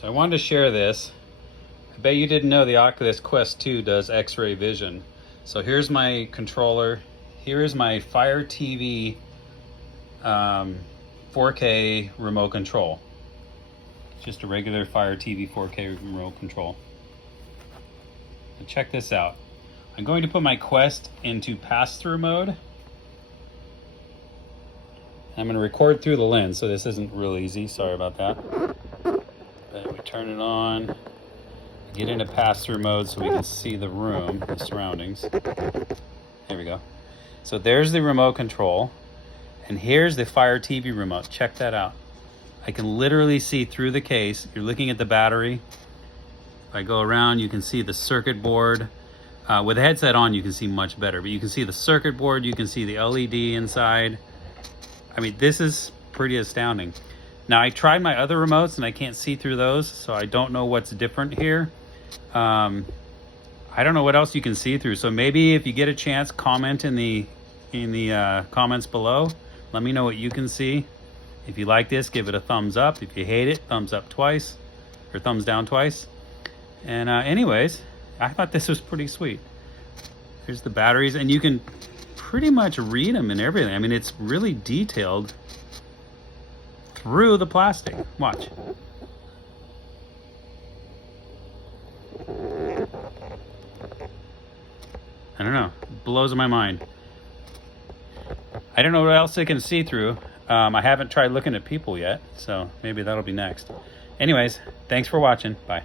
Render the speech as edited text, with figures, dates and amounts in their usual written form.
So I wanted to share this. I bet you didn't know the Oculus Quest 2 does X-ray vision. So here's my controller. Here is my Fire TV 4K remote control. Just a regular Fire TV 4K remote control. And check this out. I'm going to put my Quest into pass-through mode. I'm going to record through the lens, so this isn't real easy. Sorry about that. But we turn it on, get into pass-through mode so we can see the room, the surroundings. There we go. So there's the remote control, and here's the Fire TV remote. Check that out. I can literally see through the case. You're looking at the battery. If I go around, you can see the circuit board. With the headset on, you can see much better, but you can see the circuit board, you can see the LED inside. I mean, this is pretty astounding. Now, I tried my other remotes and I can't see through those, so I don't know what's different here. I don't know what else you can see through, so maybe if you get a chance, comment in the comments below. Let me know what you can see. If you like this, give it a thumbs up. If you hate it, thumbs up twice, or thumbs down twice. And anyways, I thought this was pretty sweet. Here's the batteries, and you can pretty much read them and everything. I mean, it's really detailed through the plastic. Watch. I don't know, it blows my mind. I don't know what else they can see through. I haven't tried looking at people yet, so maybe that'll be next. Anyways, thanks for watching. Bye.